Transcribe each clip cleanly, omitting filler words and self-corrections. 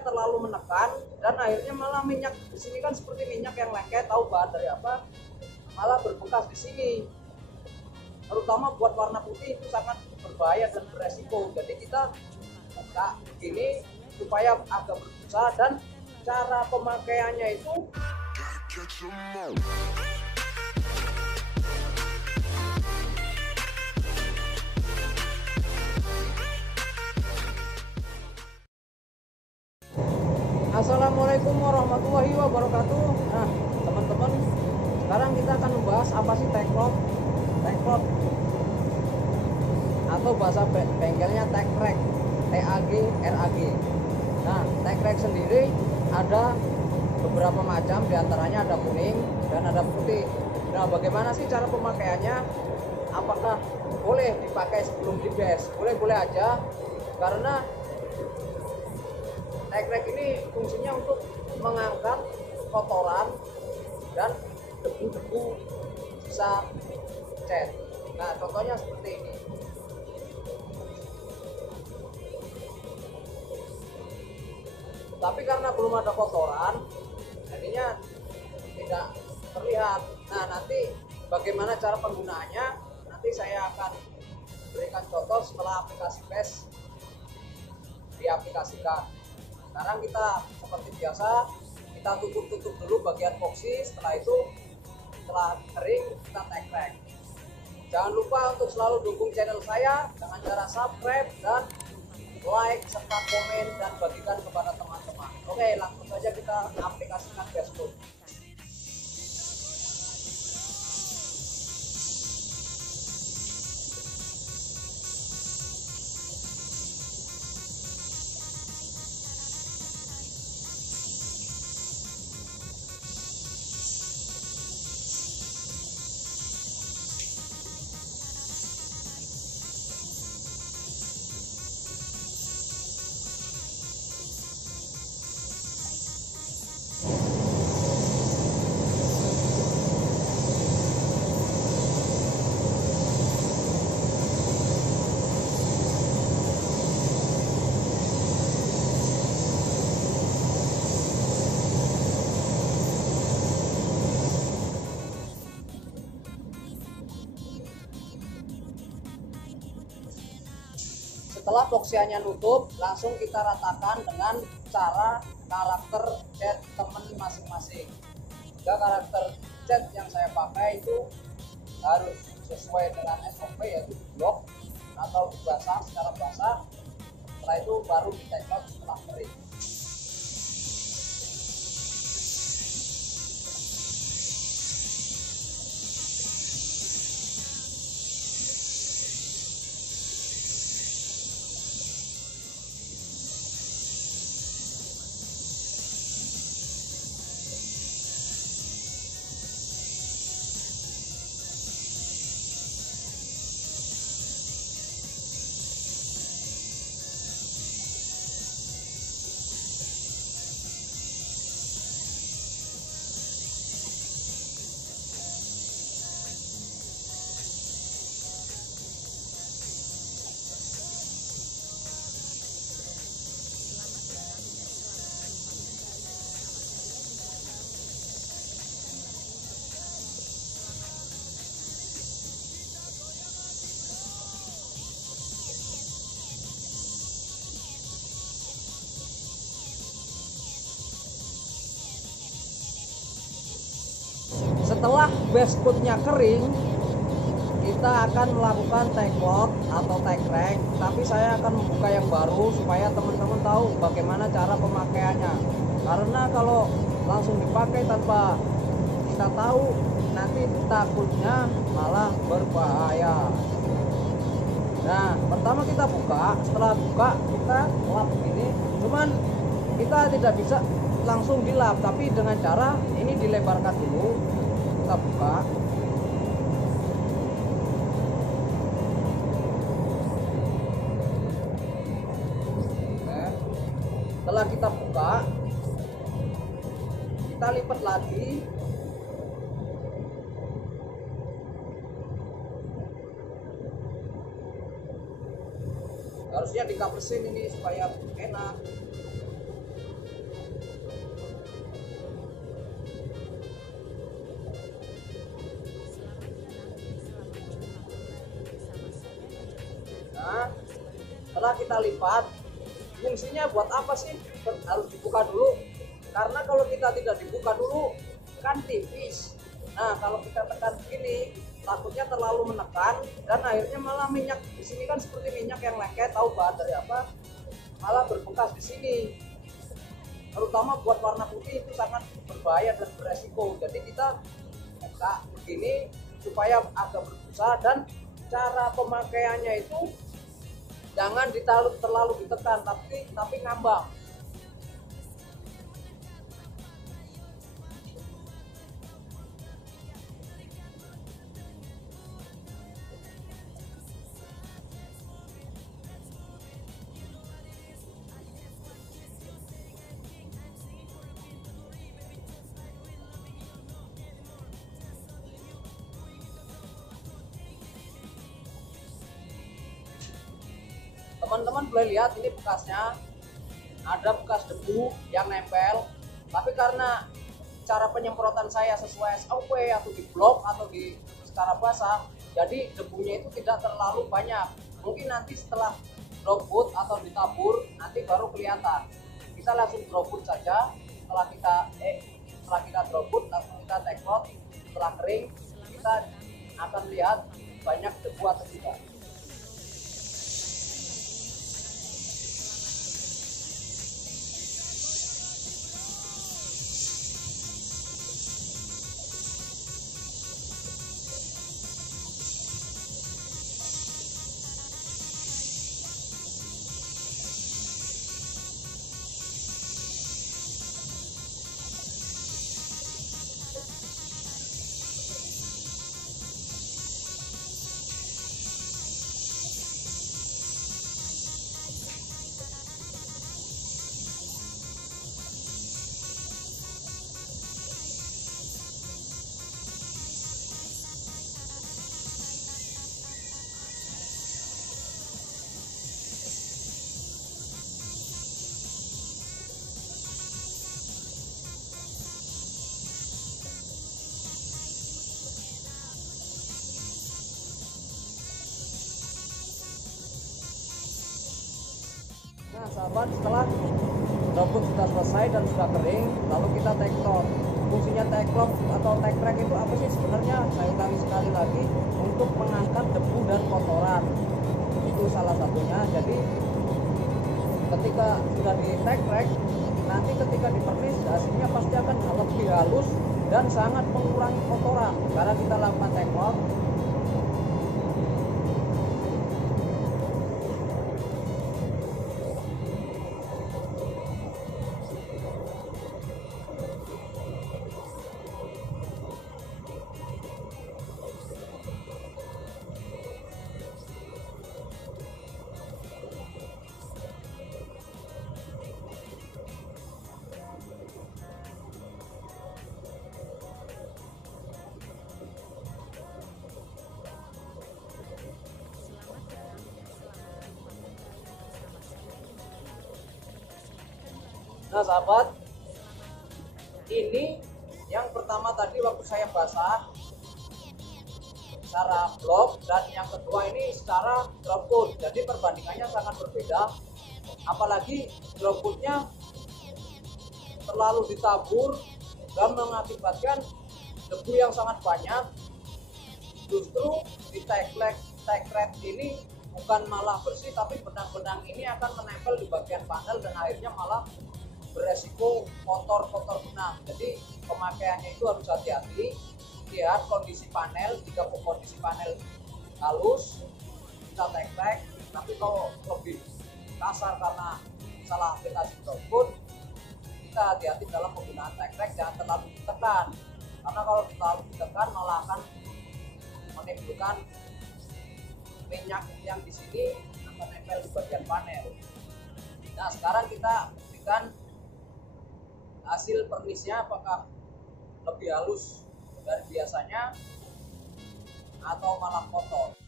tekanannya terlalu menekan dan akhirnya malah minyak di sini kan seperti minyak yang lengket, tahu bahan dari apa, malah berbekas di sini. Terutama buat warna putih itu sangat berbahaya dan beresiko. Jadi kita buka begini supaya agak berbusa, dan cara pemakaiannya itu Assalamualaikum warahmatullahi wabarakatuh. Nah teman-teman, sekarang kita akan membahas apa sih tackrod atau bahasa bengkelnya tackrek, TAG-RAG. Nah tackrek sendiri ada beberapa macam, diantaranya ada kuning dan ada putih. Nah bagaimana sih cara pemakaiannya? Apakah boleh dipakai sebelum dibes? Boleh-boleh aja, karena tackrek ini fungsinya untuk mengangkat kotoran dan debu-debu sisa cat. Nah contohnya seperti ini. Tapi karena belum ada kotoran, jadinya tidak terlihat. Nah nanti bagaimana cara penggunaannya, nanti saya akan berikan contoh setelah aplikasi PES diaplikasikan. Sekarang kita seperti biasa, kita tutup dulu bagian boxy. Setelah itu, setelah kering, kita tackrek. Jangan lupa untuk selalu dukung channel saya dengan cara subscribe dan like serta komen dan bagikan kepada teman-teman. Oke, langsung saja kita aplikasikan Facebook. Setelah boxiannya nutup, langsung kita ratakan dengan cara karakter cat temen masing-masing. Jika karakter cat yang saya pakai itu harus sesuai dengan SOP, yaitu blok atau basah secara basah. Setelah itu baru di tackrod setelah kering. Setelah basecoatnya kering, kita akan melakukan tackrod atau tackrek, tapi saya akan membuka yang baru supaya teman-teman tahu bagaimana cara pemakaiannya. Karena kalau langsung dipakai tanpa kita tahu, nanti takutnya malah berbahaya. Nah pertama kita buka, setelah buka kita lap begini. Cuman kita tidak bisa langsung dilap, tapi dengan cara ini dilebarkan dulu. Kita buka. Setelah kita buka, kita lipat lagi. Harusnya dikapresin ini supaya enak. Setelah kita lipat, fungsinya buat apa sih harus dibuka dulu? Karena kalau kita tidak dibuka dulu kan tipis. Nah kalau kita tekan begini takutnya terlalu menekan dan akhirnya malah minyak di sini kan seperti minyak yang lengket, tahu bahan dari apa, malah berbekas di sini. Terutama buat warna putih itu sangat berbahaya dan beresiko. Jadi kita buka begini supaya agak berbusa, dan cara pemakaiannya itu jangan terlalu ditekan, tapi ngambang. Teman-teman boleh lihat ini bekasnya, ada bekas debu yang nempel, tapi karena cara penyemprotan saya sesuai SOP atau di blok atau di secara basah, jadi debunya itu tidak terlalu banyak. Mungkin nanti setelah drop boot atau ditabur nanti baru kelihatan. Kita langsung drop boot saja. Setelah kita drop boot langsung kita teklot. Setelah kering kita akan lihat banyak debu atau tidak. Nah sahabat, setelah robot sudah selesai dan sudah kering, lalu kita teklot. Fungsinya teklot atau tekrek itu apa sih sebenarnya? Saya ulangi sekali lagi, untuk mengangkat debu dan kotoran. Itu salah satunya. Jadi ketika sudah di tekrek, nanti ketika dipernis hasilnya pasti akan lebih halus dan sangat mengurangi kotoran karena kita lakukan teklot. Nah sahabat, ini yang pertama tadi waktu saya basah secara blok, dan yang kedua ini secara drop boot. Jadi perbandingannya sangat berbeda. Apalagi drop bootnya terlalu ditabur dan mengakibatkan debu yang sangat banyak. Justru di tekrek ini bukan malah bersih, tapi benang-benang ini akan menempel di bagian panel dan akhirnya malah beresiko kotor benang. Jadi pemakaiannya itu harus hati-hati. Lihat kondisi panel, jika kondisi panel halus kita tekrek, tapi kalau lebih kasar karena salah aplikasi tersebut, kita hati-hati dalam penggunaan tekrek, jangan terlalu ditekan, karena kalau terlalu ditekan malah akan menimbulkan minyak yang di sini akan nempel di bagian panel. Nah sekarang kita berikan hasil pernisnya, apakah lebih halus dari biasanya atau malah kotor.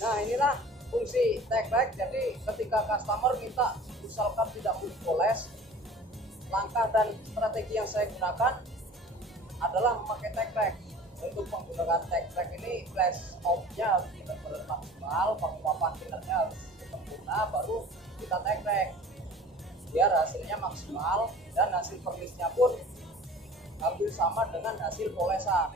Nah, inilah fungsi tag rag. Jadi ketika customer minta misalkan tidak mau dipoles, langkah dan strategi yang saya gunakan adalah memakai tag rag. Untuk menggunakan tag rag ini flash off-nya harus kita maksimal, penguapan pinnernya harus sempurna, baru kita tag rag biar hasilnya maksimal dan hasil perlisnya pun hampir sama dengan hasil polesan.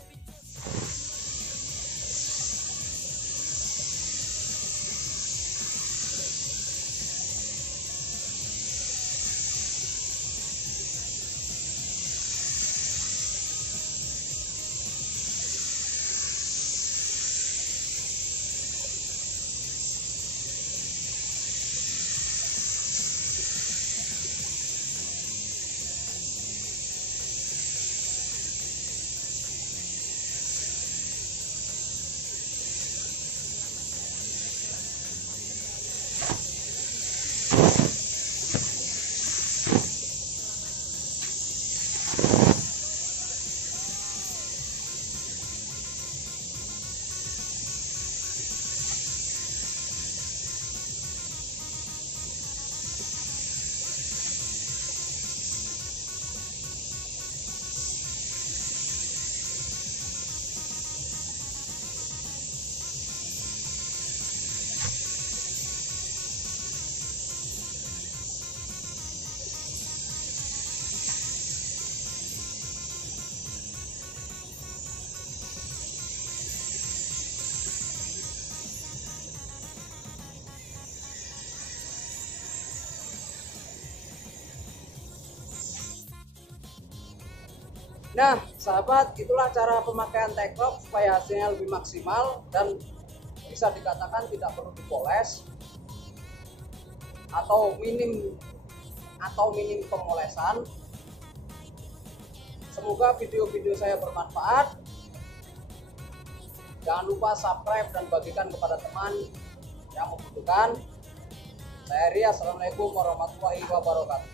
Nah, sahabat, itulah cara pemakaian tag lock supaya hasilnya lebih maksimal dan bisa dikatakan tidak perlu dipoles atau minim pemolesan. Semoga video-video saya bermanfaat. Jangan lupa subscribe dan bagikan kepada teman yang membutuhkan. Saya Ria, assalamualaikum warahmatullahi wabarakatuh.